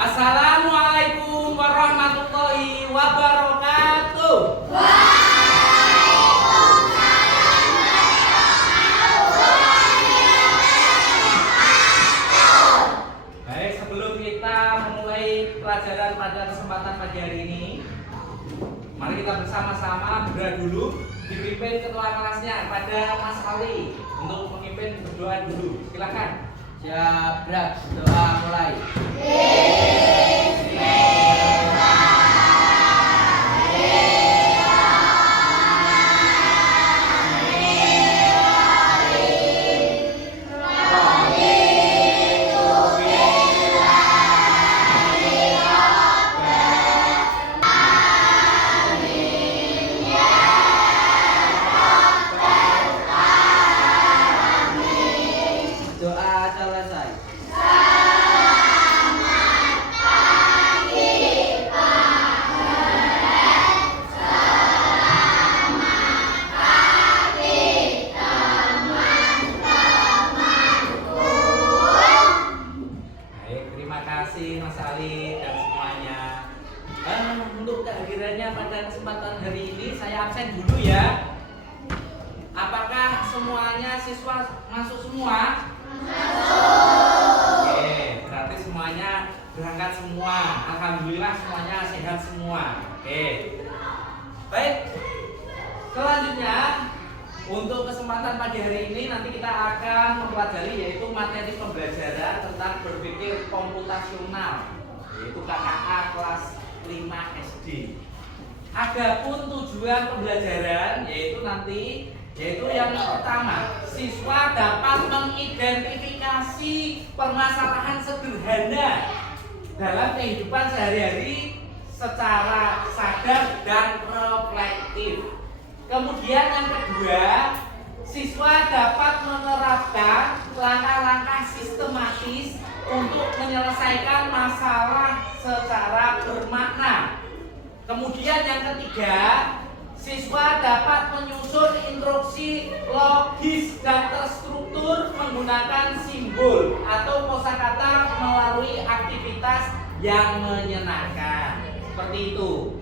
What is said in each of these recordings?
Assalamualaikum warahmatullahi wabarakatuh. Baik, sebelum kita memulai pelajaran pada kesempatan pagi hari ini, mari kita bersama-sama berdoa dulu, dipimpin ketua kelasnya pada Mas Ali untuk memimpin berdoa dulu. Silakan. Siap, Brak. Doa mulai. Doa selesai. Baik, terima kasih Mas Ali dan semuanya. Untuk kehadirannya pada kesempatan hari ini saya absen dulu ya. Apakah semuanya siswa masuk semua? Oke, berarti semuanya berangkat semua. Alhamdulillah semuanya sehat semua. Oke. Baik. Selanjutnya untuk kesempatan pagi hari ini nanti kita akan mempelajari yaitu materi pembelajaran tentang berpikir komputasional, yaitu KKA kelas 5 SD. Adapun tujuan pembelajaran yaitu yang pertama, siswa dapat mengidentifikasi permasalahan sederhana dalam kehidupan sehari-hari secara sadar dan reflektif. Kemudian yang kedua, siswa dapat menerapkan langkah-langkah sistematis untuk menyelesaikan masalah secara bermakna. Kemudian yang ketiga, siswa dapat menyusun instruksi logis dan terstruktur menggunakan simbol atau kosakata melalui aktivitas yang menyenangkan. Seperti itu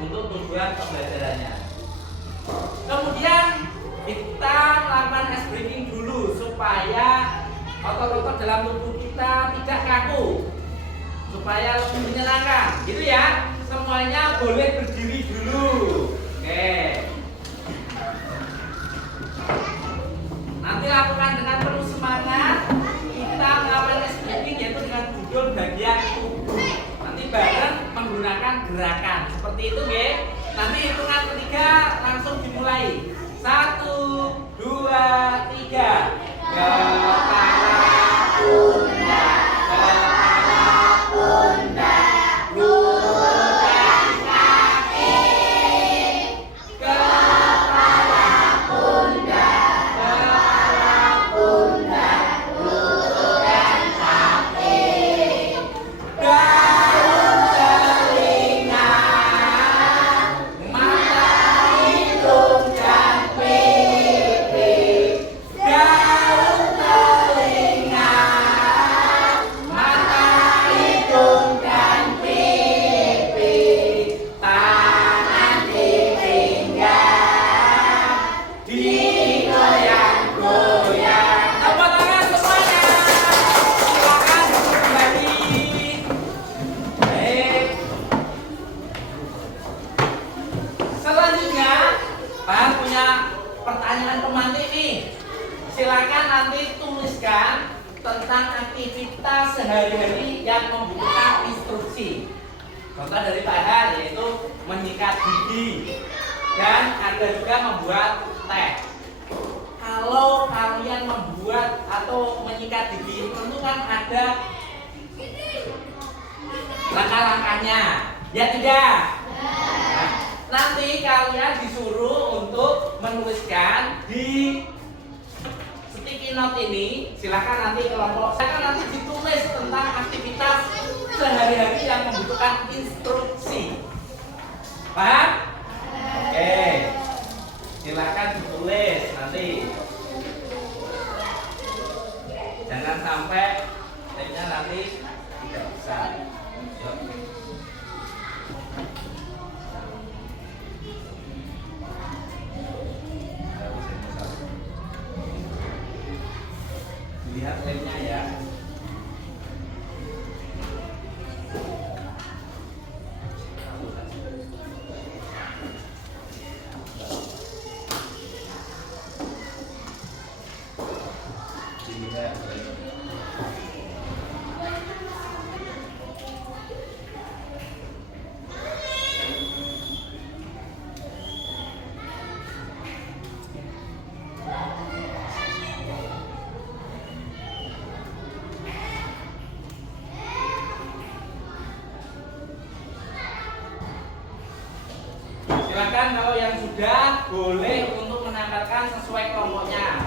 untuk tujuan pembelajarannya. Kemudian kita melakukan ice breaking dulu supaya otot-otot dalam tubuh kita tidak kaku, supaya lebih menyenangkan, gitu ya. Semuanya boleh berdiri dulu. Oke. Nanti lakukan dengan penuh semangat. Kita melakukan ice breaking yaitu dengan judul bagian tubuh. Nanti bareng menggunakan gerakan seperti itu, nggih. Nanti hitungan ketiga langsung dimulai. 1, 2, 3. Kepala pundak, kepala pundak, luruskan kaki. Kepala pundak, luruskan kaki. Daun telinga, mata, hidung, dan pipi. Daun telinga, mata, hidung, dan pipi. Tangan dipinggang, digoyang-goyang. Tepuk tangan semuanya. Silakan duduk kembali. Baik. Selanjutnya, Pak punya pertanyaan pemantik nih. Silakan nanti tuliskan tentang aktivitas sehari-hari yang membutuhkan instruksi. Contoh dari Pak Har yaitu menyikat gigi dan ada juga membuat teh. Kalau kalian membuat atau menyikat gigi tentu kan ada langkah-langkahnya, ya tidak? Nah, nanti kalian disuruh untuk menuliskan di sticky note ini. Silakan nanti kelompok, silakan nanti ditulis tentang aktivitas sehari-hari yang membutuhkan instruksi. Paham? Oke. Silakan ditulis nanti. Jangan sampai timnya nanti tidak bisa. Silakan kalau yang sudah boleh untuk menambahkan sesuai kelompoknya.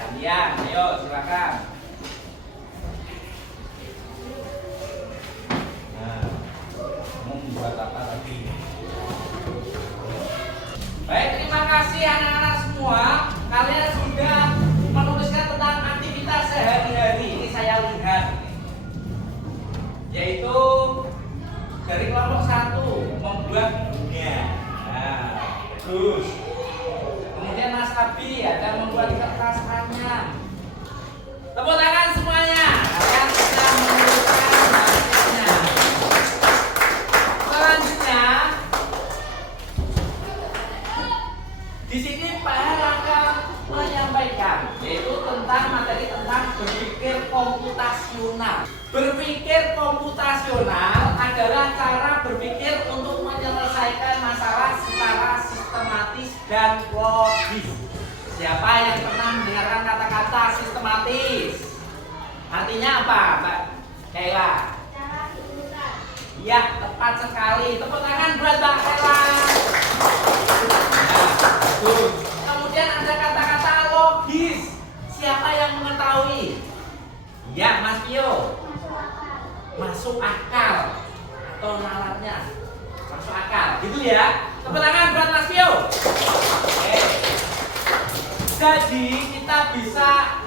Gantian, ayo silakan. Nah, kamu membuat apa lagi? Baik, terima kasih anak-anak semua. Kalian sudah menuliskan tentang aktivitas sehari-hari. Ini saya lihat, yaitu dari kelompok 1 membuat bunga. Nah, bagus. Kemudian Mas Abi akan membuat kertas anyam. Tepuk tangan semuanya. Kalian sudah menuliskan hasilnya. Selanjutnya, di sini Pak Har akan menyampaikan, yaitu tentang materi tentang berpikir komputasional. Berpikir komputasional adalah cara berpikir untuk menyelesaikan masalah secara sistematis dan logis. Siapa yang pernah mendengarkan kata-kata sistematis? Artinya apa, Mbak Kayla? Ya, tepat sekali. Tepuk tangan buat Mbak Kayla. Bagus. Kemudian ada kata-kata logis. Siapa yang mengetahui? Ya, Mas Pio. Masuk akal atau nalarnya masuk akal, gitu ya. Tepuk tangan buat Mas Pio. Oke. Jadi kita bisa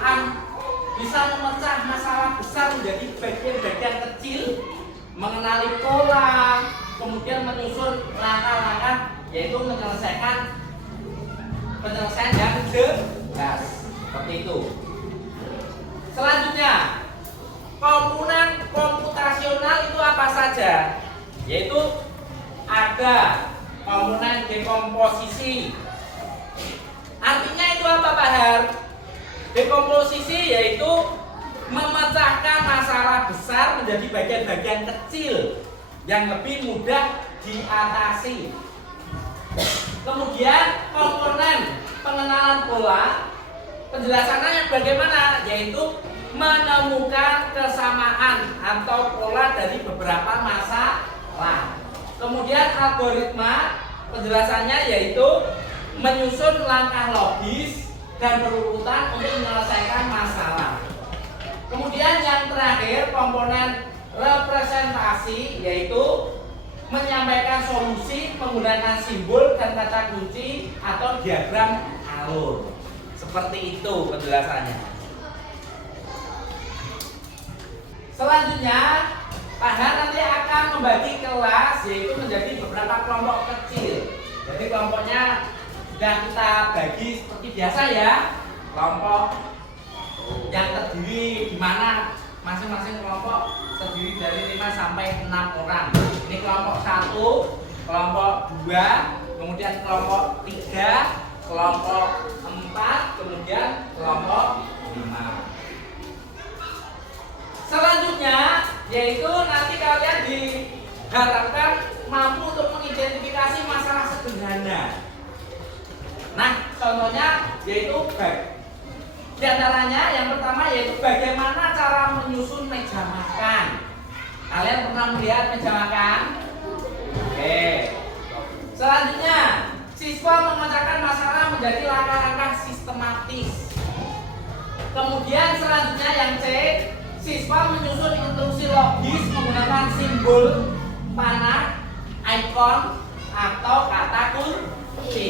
memecah masalah besar menjadi bagian-bagian kecil, mengenali pola, kemudian menyusun langkah-langkah, yaitu penyelesaian yang jelas. Seperti itu. Selanjutnya, komponen komputasional itu apa saja? Yaitu ada komponen dekomposisi. Artinya itu apa, Pak Har? Dekomposisi yaitu memecahkan masalah besar menjadi bagian-bagian kecil yang lebih mudah diatasi. Kemudian komponen pengenalan pola, penjelasannya yang bagaimana? Yaitu menemukan kesamaan atau pola dari beberapa masalah. Kemudian algoritma, penjelasannya yaitu menyusun langkah logis dan berurutan untuk menyelesaikan masalah. Kemudian yang terakhir, komponen representasi, yaitu menyampaikan solusi menggunakan simbol dan kata kunci atau diagram alur. Seperti itu penjelasannya. Selanjutnya, Pak Har nanti akan membagi kelas, yaitu menjadi beberapa kelompok kecil. Jadi kelompoknya sudah kita bagi seperti biasa ya. Kelompok yang terdiri di mana masing-masing kelompok terdiri dari 5 sampai 6 orang. Ini kelompok 1, kelompok 2, kemudian kelompok 3, kelompok 4, kemudian kelompok 5. Selanjutnya, yaitu nanti kalian diharapkan mampu untuk mengidentifikasi masalah sederhana. Nah, contohnya yaitu di antaranya yang pertama yaitu bagaimana cara menyusun meja makan. Kalian pernah melihat meja makan? Oke. Selanjutnya, siswa memecahkan masalah menjadi langkah-langkah sistematis. Kemudian selanjutnya yang C, siswa menyusun instruksi logis menggunakan simbol, panah, ikon, atau kata kunci.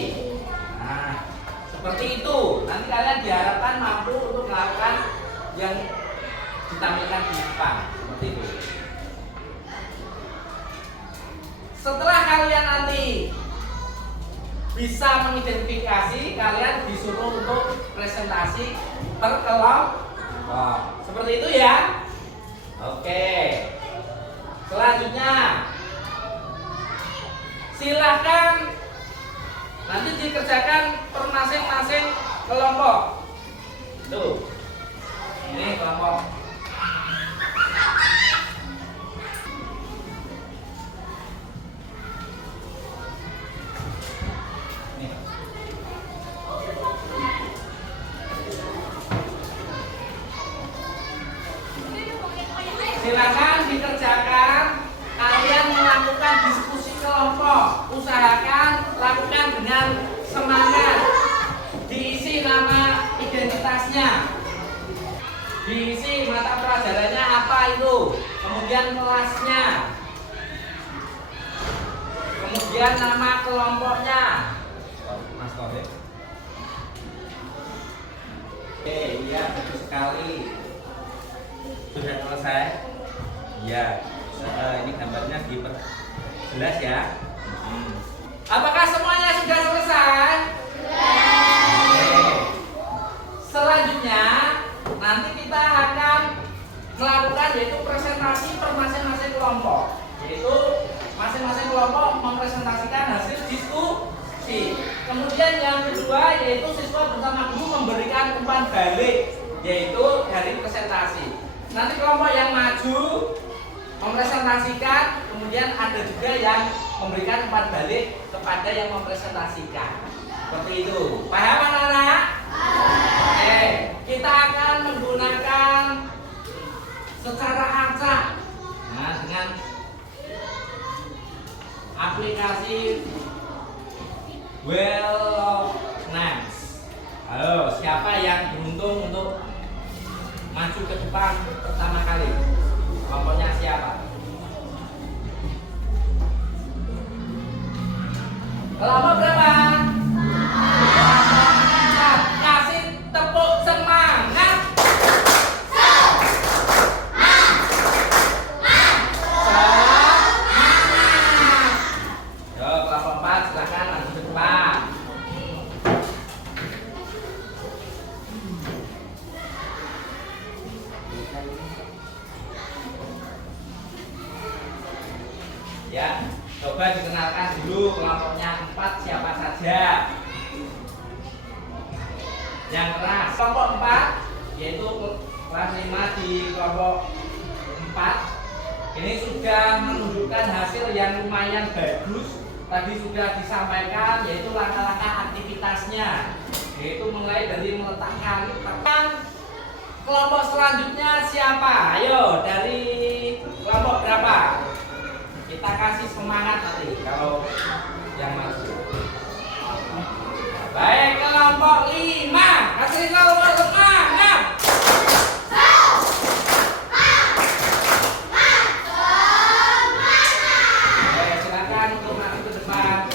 Nah, seperti itu. Nanti kalian diharapkan mampu untuk melakukan yang ditampilkan di depan. Seperti itu. Setelah kalian nanti bisa mengidentifikasi, kalian disuruh untuk presentasi per kelompok. Seperti itu ya. Oke. Selanjutnya, silahkan nanti dikerjakan per masing-masing kelompok. Tuh. Ini kelompok. Silakan dikerjakan. Kalian melakukan diskusi kelompok. usahakan lakukan dengan semangat. Diisi nama identitasnya, diisi mata pelajarannya apa itu, kemudian kelasnya, kemudian nama kelompoknya. Mas Tore. Oke, iya bagus sekali. Sudah selesai? Iya. Ini gambarnya jelas ya. Apakah semuanya sudah selesai? Oke. Selanjutnya nanti kita akan melakukan yaitu presentasi per masing-masing kelompok. Yaitu masing-masing kelompok mempresentasikan hasil diskusi. Kemudian yang kedua yaitu siswa bersama guru memberikan umpan balik yaitu dari presentasi. Nanti kelompok yang maju mempresentasikan, kemudian ada juga yang memberikan umpan balik kepada yang mempresentasikan. Seperti itu. Paham anak-anak? Oke, kita akan menggunakan secara acak. Nah, dengan aplikasi Well of Names. Halo, siapa yang beruntung untuk maju ke depan pertama kali? Kelompoknya siapa? Kelompok berapa? Kasih tepuk semangat. Yo, kelompok 4 silakan maju ke depan. Ya, coba dikenalkan dulu kelompoknya 4 siapa saja. Yang keras kelompok 4 yaitu kelas 5 di kelompok 4 ini sudah menunjukkan hasil yang lumayan bagus. Tadi sudah disampaikan yaitu langkah-langkah aktivitasnya, yaitu mulai dari meletakkan kelompok selanjutnya siapa? Ayo dari kelompok berapa? Kita kasih semangat nanti kalau yang maju. Baik, kelompok 5 kasih kelompok semangat. Baik, silakan untuk maju ke depan.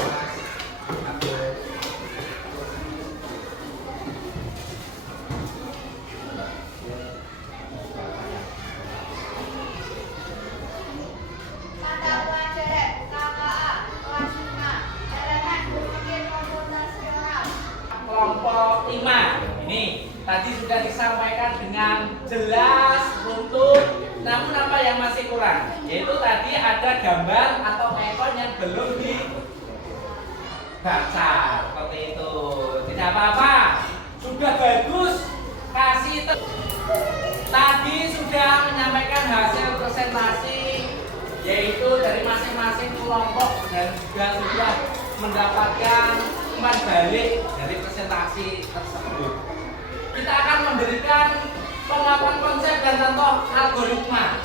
Kelompok 5 ini tadi sudah disampaikan dengan jelas untuk, namun apa yang masih kurang yaitu tadi ada gambar atau ikon yang belum dibaca seperti itu. Tidak apa-apa, sudah bagus. Kasih tadi sudah menyampaikan hasil presentasi yaitu dari masing-masing kelompok dan juga sudah mendapatkan umpan balik dari presentasi tersebut. Kita akan memberikan pengakuan konsep dan contoh algoritma,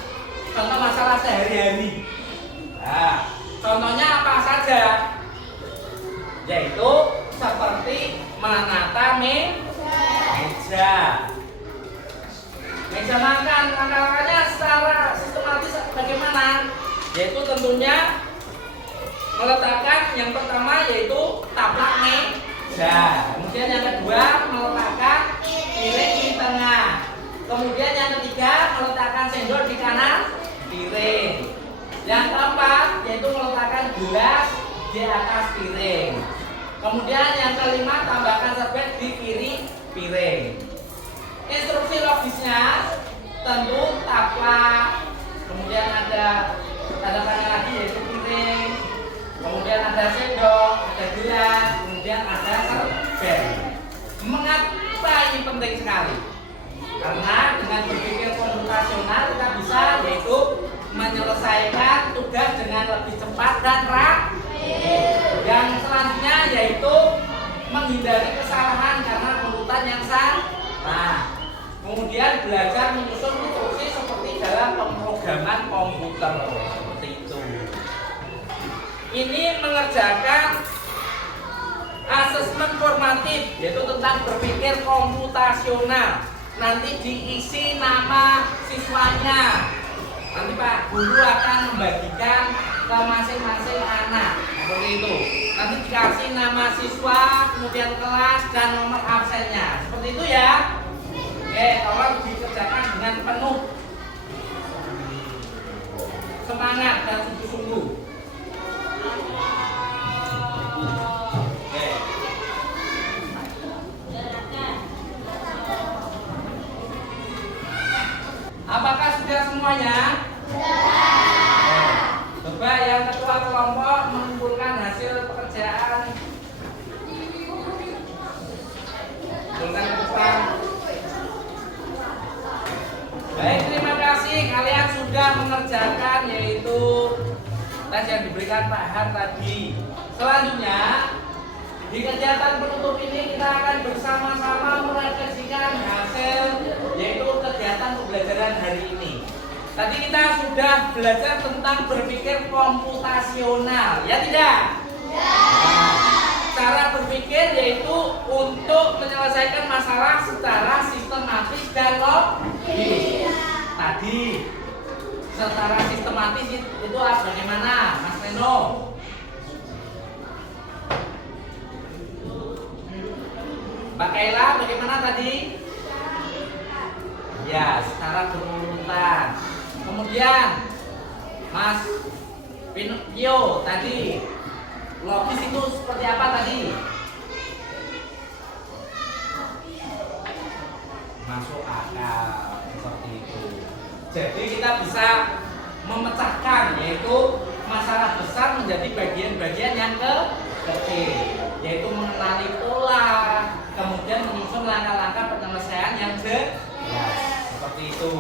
contoh masalah sehari-hari. Nah, contohnya apa saja? Yaitu seperti menata meja. Meja makan, langkah-langkahnya secara sistematis bagaimana? Yaitu tentunya meletakkan yang pertama yaitu taplak meja. Kemudian yang kedua meletakkan piring di tengah. Kemudian yang ketiga meletakkan sendok di kanan piring. Yang keempat yaitu meletakkan gelas di atas piring. Kemudian yang kelima tambahkan serbet di kiri piring. Instruksi logisnya tentu taplak. Kemudian ada tanda tangan lagi yaitu piring. Kemudian ada sendok, ada gelas, kemudian ada serbet. Mengapa ini penting sekali? Karena dengan berpikir komputasional kita bisa yaitu menyelesaikan tugas dengan lebih cepat dan rapi. Yang selanjutnya yaitu menghindari kesalahan karena urutan yang salah. Kemudian belajar menyusun instruksi seperti dalam pemrograman komputer seperti itu. ini mengerjakan asesmen formatif, yaitu tentang berpikir komputasional. Nanti diisi nama siswanya. Nanti Pak Guru akan membagikan ke masing-masing anak seperti itu. Nanti dikasih nama siswa, kemudian kelas dan nomor absennya. Seperti itu ya. Oke, tolong dikerjakan dengan penuh semangat dan sungguh-sungguh. Oke. Apakah sudah semuanya? Coba yang ketua kelompok mengumpulkan hasil pekerjaan. Kumpulkan ke depan. Baik, terima kasih kalian sudah mengerjakan yaitu tes yang diberikan Pak Har tadi. Selanjutnya di kegiatan penutup ini kita akan bersama-sama merefleksikan hasil yaitu kegiatan pembelajaran hari ini. Tadi kita sudah belajar tentang berpikir komputasional, ya tidak? Ya. Cara berpikir yaitu untuk menyelesaikan masalah secara sistematis dan logis. Tadi secara sistematis itu bagaimana, Mas Reno? Mbak Kaila bagaimana tadi? Ya, secara berurutan. Kemudian Mas Pinocchio tadi logis itu seperti apa tadi? Masuk akal seperti itu. Jadi kita bisa memecahkan yaitu masalah besar menjadi bagian-bagian yang kecil, yaitu mengenali pola, kemudian menyusun langkah-langkah penyelesaian yang jelas. Seperti itu.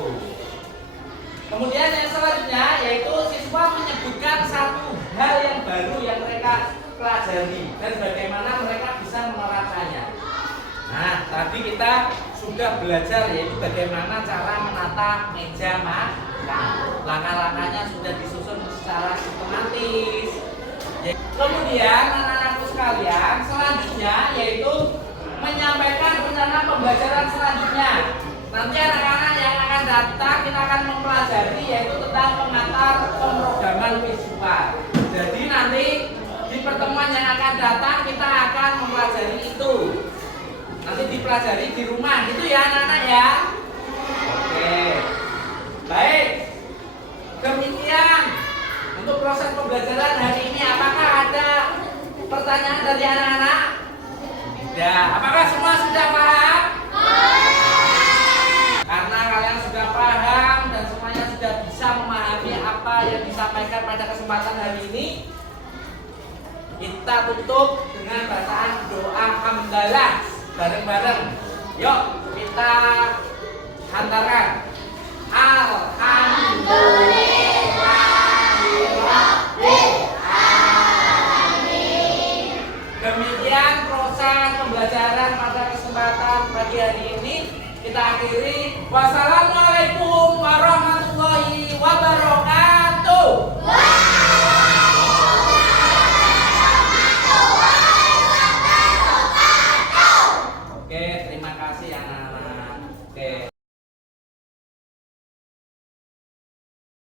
Kemudian yang selanjutnya yaitu siswa menyebutkan satu hal yang baru yang mereka pelajari dan bagaimana mereka bisa menerapkannya. Nah, tadi kita sudah belajar yaitu bagaimana cara menata meja makan. Langkah-langkahnya sudah disusun secara sistematis. Kemudian anak-anakku sekalian, selanjutnya yaitu menyampaikan rencana pembelajaran selanjutnya. Nanti anak-anak yang akan datang kita akan mempelajari yaitu tentang pengantar pemrograman visual. Jadi nanti di pertemuan yang akan datang kita akan mempelajari itu. Nanti dipelajari di rumah gitu ya anak-anak ya. Oke. Baik. Demikian untuk proses pembelajaran hari ini. Apakah ada pertanyaan dari anak-anak? Tidak. Apakah semua sudah paham? Karena kalian sudah paham dan semuanya sudah bisa memahami apa yang disampaikan pada kesempatan hari ini, kita tutup dengan bacaan doa hamdalah bareng-bareng. Yuk kita hantarkan. Alhamdulillah.